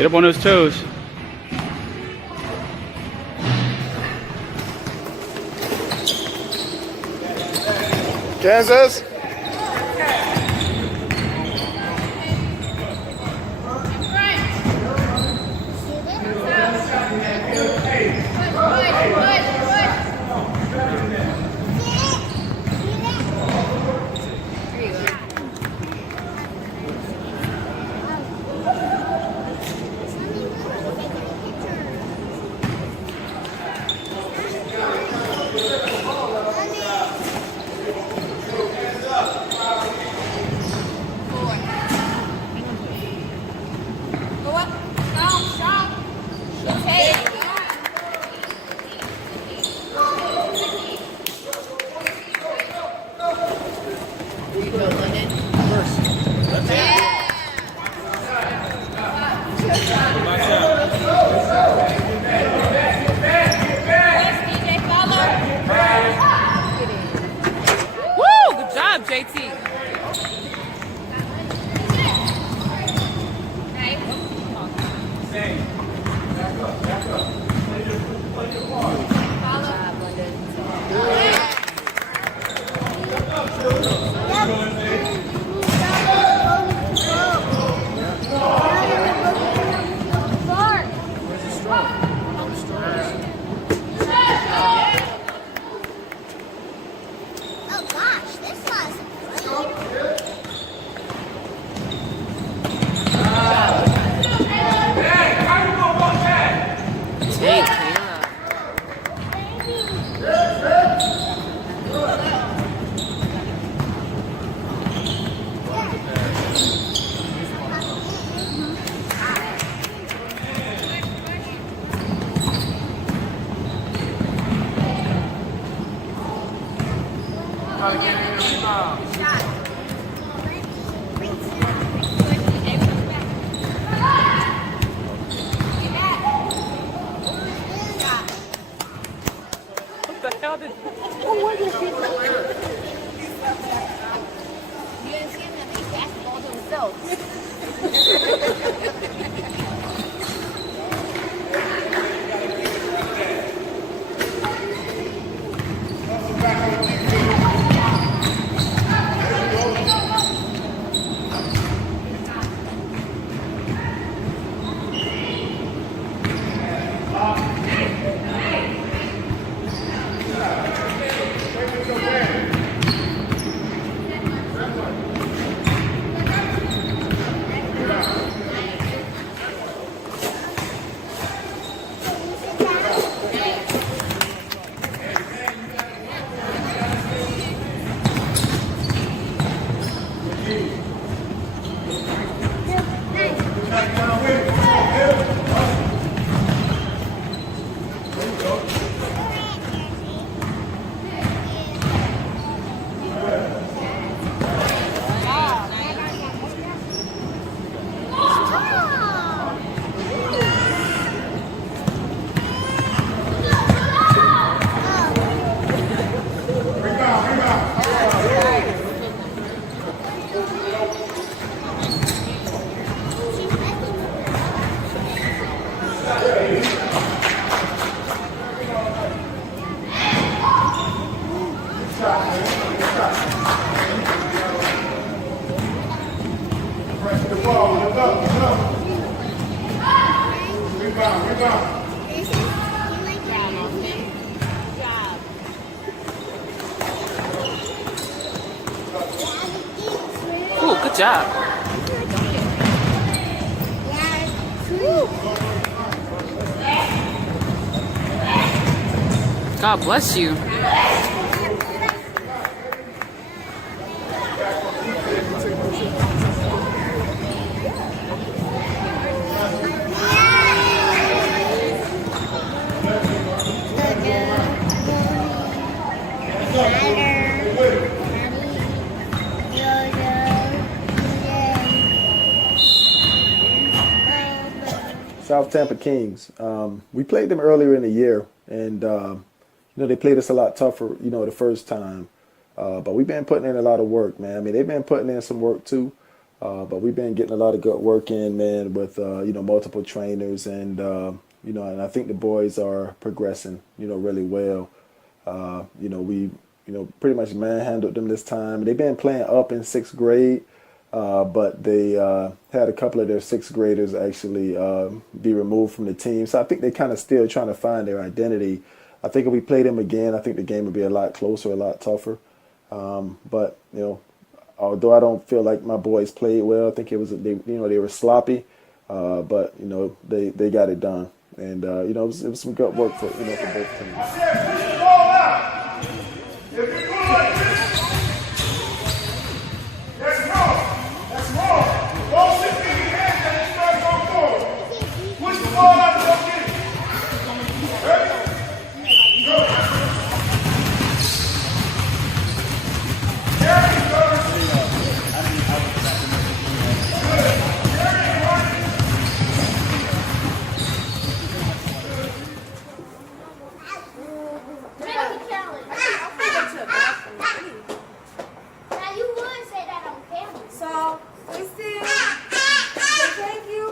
Get up on those toes. Kansas. Woo! Good job, JT. Oh gosh, this was Take Kayla. What the hell did... You didn't see him that he passed the ball to himself. Ooh, good job. God bless you. South Tampa Kings. We played them earlier in the year, and they played us a lot tougher, the first time. But we've been putting in a lot of work, man. I mean, they've been putting in some work too. But we've been getting a lot of good work in, man, with multiple trainers, and and I think the boys are progressing, really well. We pretty much manhandled them this time. They've been playing up in sixth grade, but they had a couple of their sixth graders actually be removed from the team. So I think they're kind of still trying to find their identity. I think if we play them again, I think the game would be a lot closer, a lot tougher. But although I don't feel like my boys played well, I think they were sloppy, but they got it done, and it was some good work for both teams. Now you would say that on camera. So, Kristen, say thank you.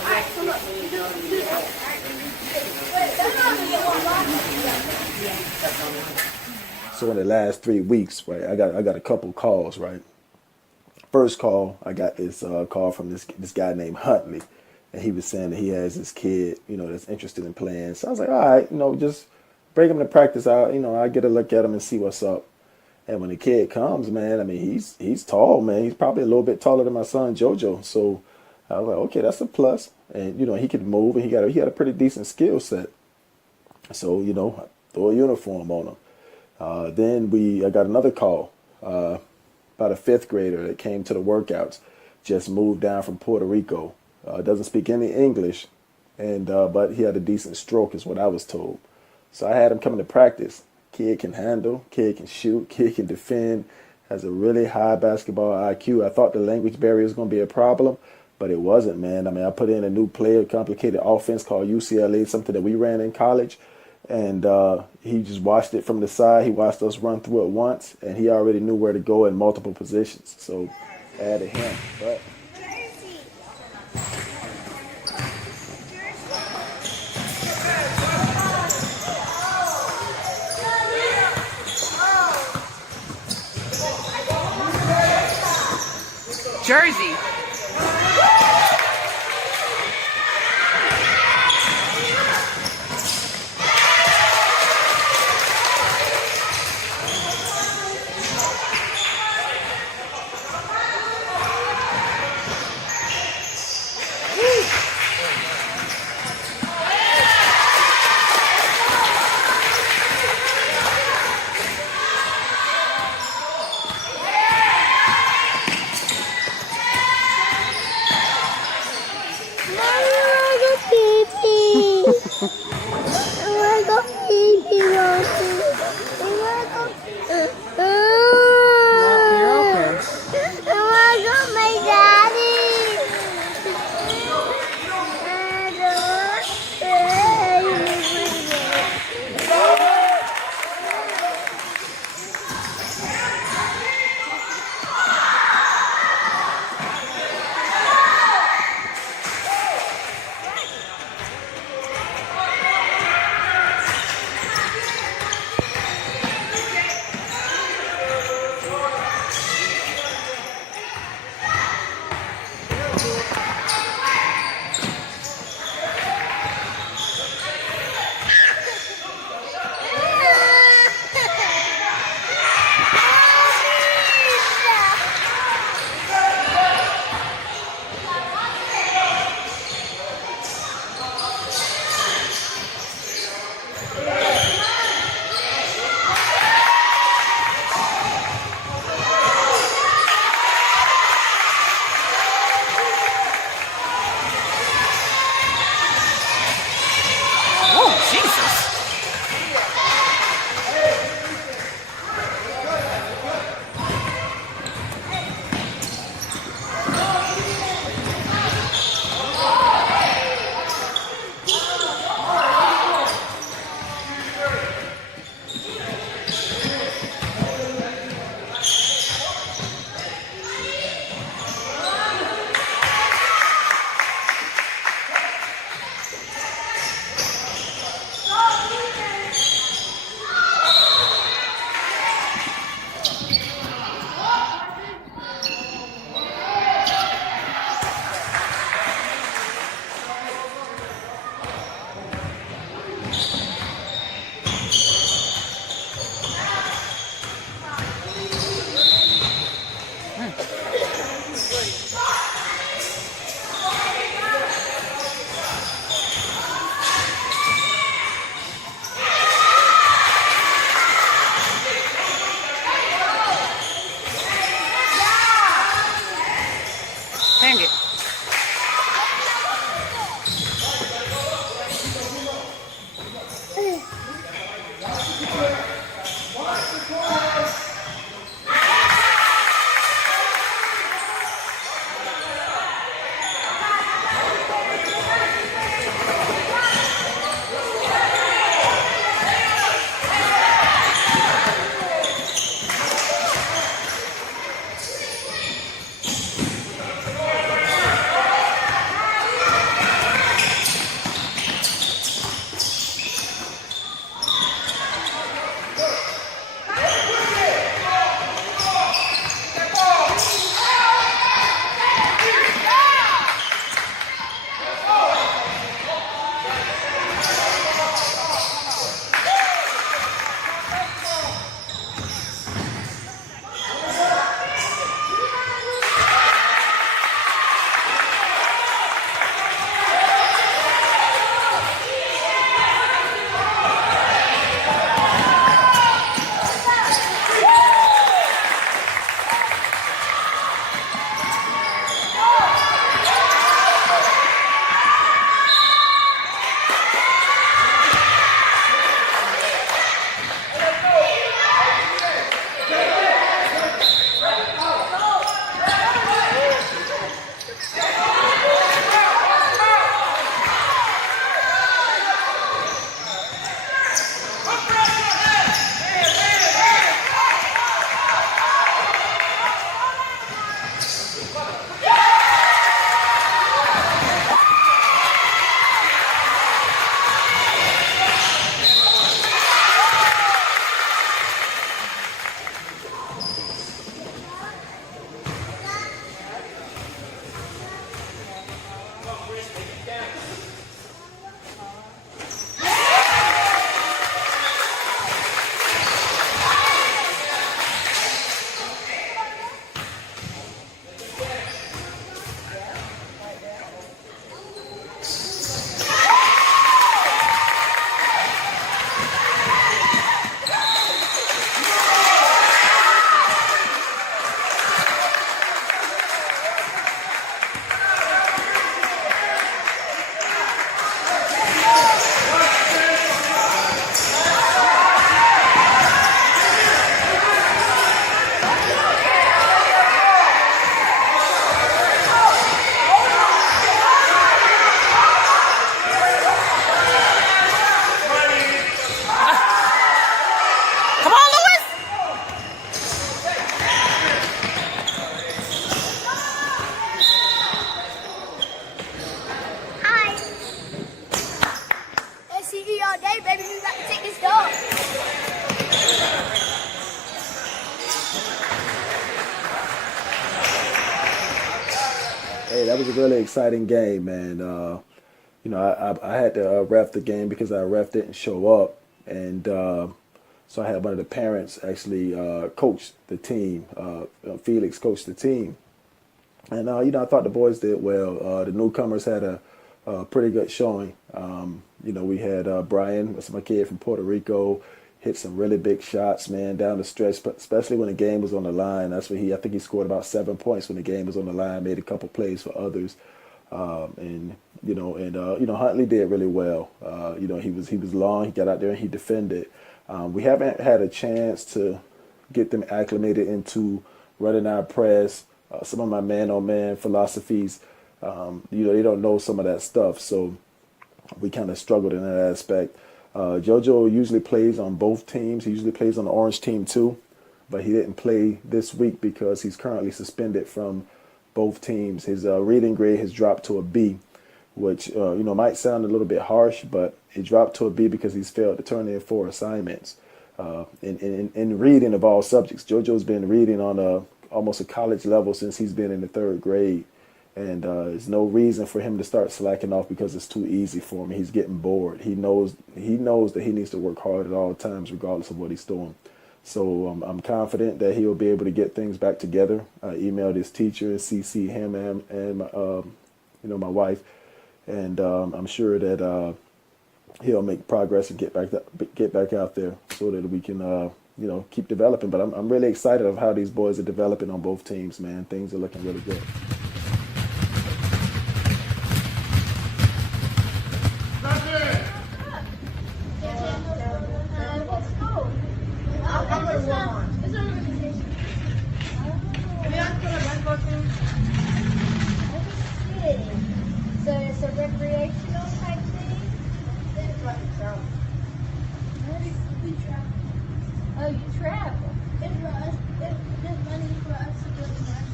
Alright, so look, you do that. Wait, that's not gonna get one lock. So in the last 3 weeks, right, I got a couple calls, right. First call, I got this call from this guy named Huntley, and he was saying that he has this kid, that's interested in playing. So I was like, all right, just bring him to practice out. I get a look at him and see what's up. And when the kid comes, man, I mean, he's tall, man. He's probably a little bit taller than my son JoJo. So I was like, okay, that's a plus. And he could move, and he had a pretty decent skill set. So throw a uniform on him. Then I got another call. About a fifth grader that came to the workouts, just moved down from Puerto Rico. Doesn't speak any English, and but he had a decent stroke, is what I was told. So I had him coming to practice. Kid can handle, kid can shoot, kid can defend, has a really high basketball IQ. I thought the language barrier was going to be a problem, but it wasn't, man. I mean, I put in a new player, complicated offense called UCLA, something that we ran in college. And he just watched it from the side. He watched us run through it once, and he already knew where to go in multiple positions. So added him. But Jersey. Hey, that was a really exciting game, man. I had to ref the game because our ref didn't show up, and so I had one of the parents actually coach the team. Felix coached the team, and I thought the boys did well. The newcomers had a pretty good showing. We had Brian, that's my kid from Puerto Rico, hit some really big shots, man, down the stretch, but especially when the game was on the line. That's when I think he scored about 7 points when the game was on the line, made a couple plays for others. Huntley did really well. He was long, he got out there and he defended. We haven't had a chance to get them acclimated into running our press, some of my man-on-man philosophies. They don't know some of that stuff, so we kind of struggled in that aspect. JoJo usually plays on both teams. He usually plays on the orange team too, but he didn't play this week because he's currently suspended from both teams. His reading grade has dropped to a B, which might sound a little bit harsh, but it dropped to a B because he's failed to turn in 4 assignments in reading of all subjects. JoJo's been reading on almost a college level since he's been in the 3rd grade. And there's no reason for him to start slacking off because it's too easy for him. He's getting bored. He knows that he needs to work hard at all times, regardless of what he's doing. So I'm confident that he'll be able to get things back together. I emailed his teacher, CC him and my wife, and I'm sure that he'll make progress and get back out there so that we can keep developing. But I'm really excited of how these boys are developing on both teams, man. Things are looking really good. So it's a recreational type thing? Oh, you travel? It's for us. There's money for us to go to that.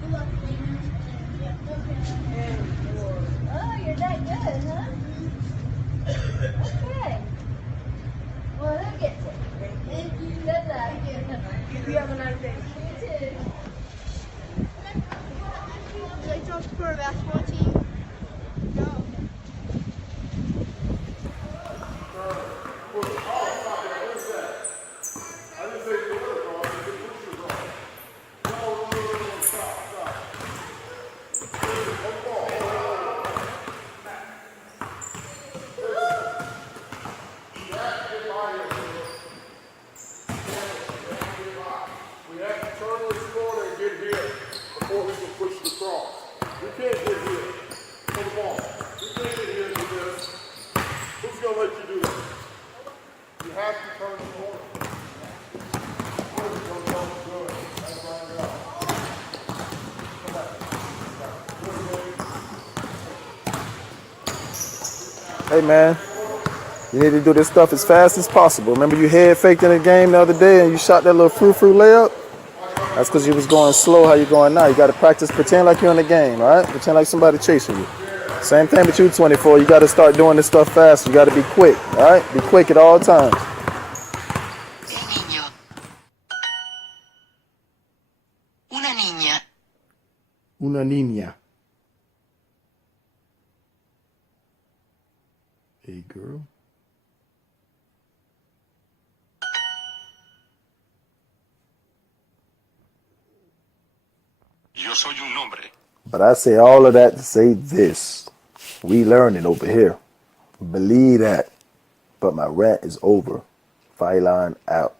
We love cleaners and yeah, oh, you're that good, huh? Okay. Well, they'll get to it. Thank you. Good luck. You have a nice day. You too. They chose for a basketball team. No. Hey, man, you need to do this stuff as fast as possible. Remember you head faked in the game the other day and you shot that little frou-frou layup? That's because you was going slow. How you going now? You got to practice, pretend like you're in the game, all right? Pretend like somebody chasing you. Same thing with you, 24. You got to start doing this stuff fast. You got to be quick, all right? Be quick at all times. Una niña. Una niña. Hey, girl. Yo soy un hombre. But I say all of that to say this. We learning over here. Believe that. But my rant is over. Phylon out.